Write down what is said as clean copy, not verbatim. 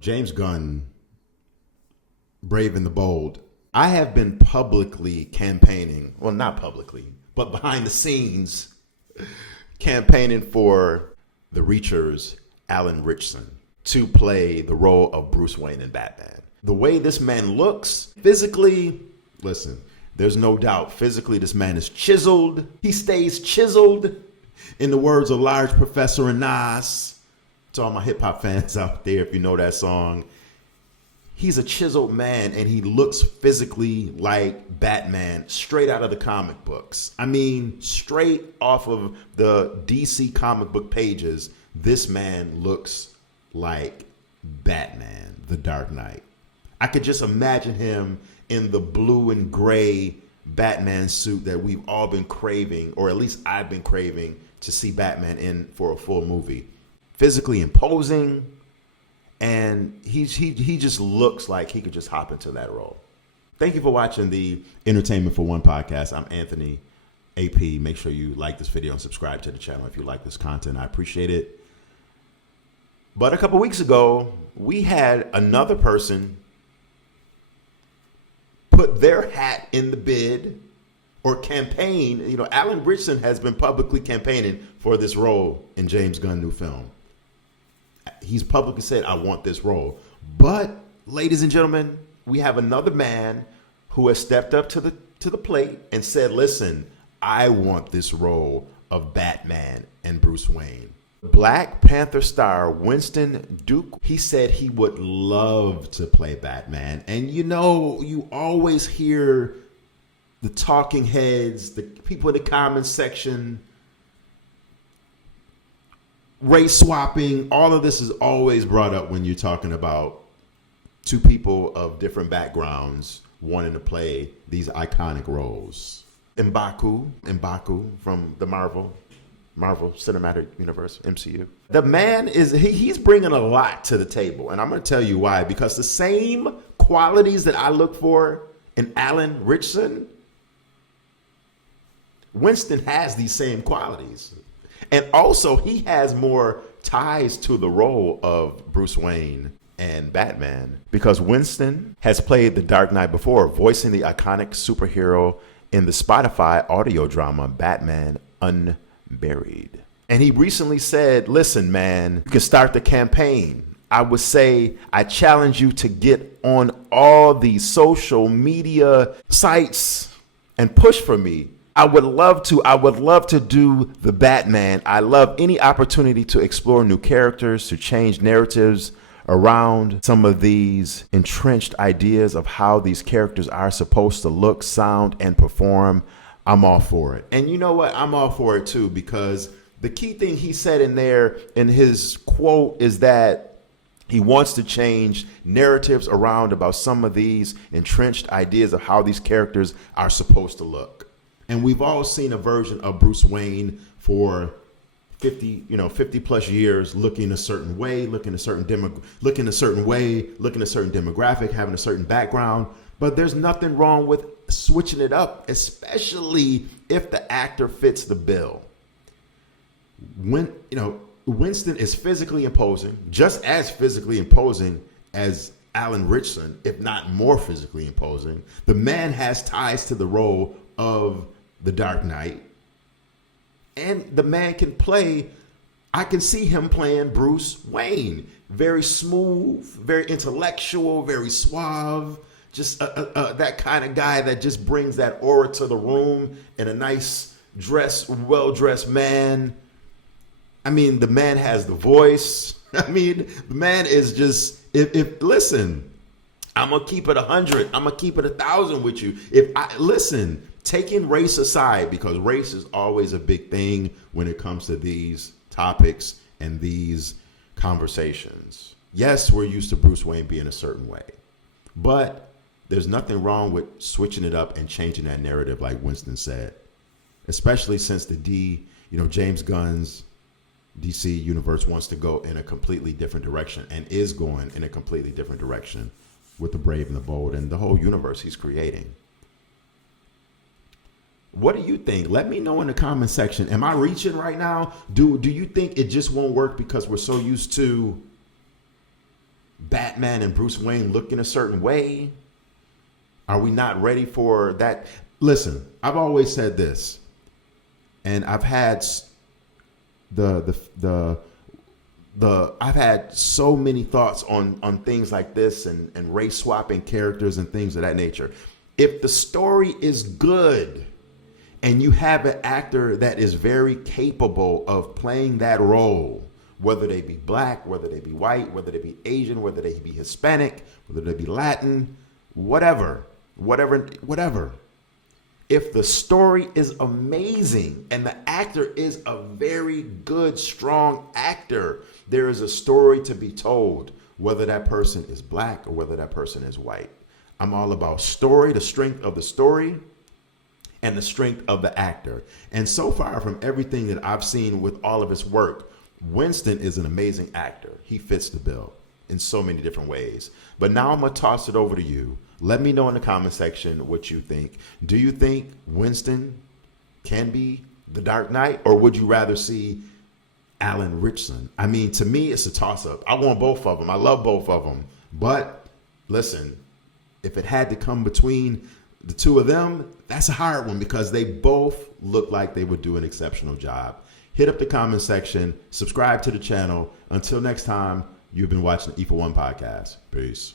James Gunn, Brave and the Bold. I have been publicly campaigning, well, not publicly, but behind the scenes, campaigning for the Reacher's Alan Ritchson to play the role of Bruce Wayne in Batman. The way this man looks, physically, listen, there's no doubt, physically this man is chiseled. He stays chiseled, in the words of Large Professor and Nas. To all my hip hop fans out there, if you know that song, he's a chiseled man and he looks physically like Batman straight out of the comic books. I mean, straight off of the DC comic book pages, this man looks like Batman, the Dark Knight. I could just imagine him in the blue and gray Batman suit that we've all been craving, or at least I've been craving to see Batman in for a full movie. Physically imposing, and he just looks like he could just hop into that role. Thank you for watching the Entertainment for One podcast. I'm Anthony AP. Make sure you like this video and subscribe to the channel if you like this content. I appreciate it. But a couple weeks ago, we had another person put their hat in the bid or campaign. You know, Alan Ritchson has been publicly campaigning for this role in James Gunn's new film. He's publicly said, I want this role. But, ladies and gentlemen, we have another man who has stepped up to the plate and said, listen, I want this role of Batman and Bruce Wayne. Black Panther star Winston Duke, he said he would love to play Batman. And you know, you always hear the talking heads, the people in the comments section, race swapping, all of this is always brought up when you're talking about two people of different backgrounds wanting to play these iconic roles. M'Baku from the Marvel Cinematic Universe, MCU. The man he's bringing a lot to the table, and I'm going to tell you why. Because the same qualities that I look for in Alan Ritchson, Winston has these same qualities. And also, he has more ties to the role of Bruce Wayne and Batman because Winston has played the Dark Knight before, voicing the iconic superhero in the Spotify audio drama Batman Unburied. And he recently said, listen, man, you can start the campaign. I would say I challenge you to get on all these social media sites and push for me. I would love to do the Batman. I love any opportunity to explore new characters, to change narratives around some of these entrenched ideas of how these characters are supposed to look, sound, and perform. I'm all for it. And you know what? I'm all for it too, because the key thing he said in there in his quote is that he wants to change narratives around about some of these entrenched ideas of how these characters are supposed to look. And we've all seen a version of Bruce Wayne for 50 plus years, looking a certain way, looking a certain demographic, having a certain background. But there's nothing wrong with switching it up, especially if the actor fits the bill. When, Winston is physically imposing, just as physically imposing as Alan Ritchson, if not more physically imposing. The man has ties to the role of the Dark Knight, and the man can play. I can see him playing Bruce Wayne, very smooth, very intellectual, very suave, just that kind of guy that just brings that aura to the room, and a nice well-dressed man. I mean, the man has the voice. I mean, the man is just, listen, I'm going to keep it 100. I'm going to keep it 1,000 with you. Taking race aside, because race is always a big thing when it comes to these topics and these conversations. Yes, we're used to Bruce Wayne being a certain way, but there's nothing wrong with switching it up and changing that narrative like Winston said, especially since James Gunn's DC universe wants to go in a completely different direction and is going in a completely different direction with the Brave and the Bold and the whole universe he's creating. What do you think? Let me know in the comment section. Am I reaching right now? Do you think it just won't work because we're so used to Batman and Bruce Wayne look in a certain way? Are we not ready for that? Listen, I've always said this, and I've had I've had so many thoughts on things like this and race swapping characters and things of that nature. If the story is good and you have an actor that is very capable of playing that role, whether they be black, whether they be white, whether they be Asian, whether they be Hispanic, whether they be Latin, whatever. If the story is amazing and the actor is a very good, strong actor, there is a story to be told, whether that person is black or whether that person is white. I'm all about story, the strength of the story, and the strength of the actor. And so far, from everything that I've seen with all of his work, Winston is an amazing actor. He fits the bill in so many different ways. But now I'm going to toss it over to you. Let me know in the comment section what you think. Do you think Winston can be the Dark Knight, or would you rather see Alan Ritchson? I mean, to me, it's a toss-up. I want both of them. I love both of them. But listen, if it had to come between the two of them, that's a hard one because they both look like they would do an exceptional job. Hit up the comment section, subscribe to the channel. Until next time, you've been watching the E for One podcast. Peace.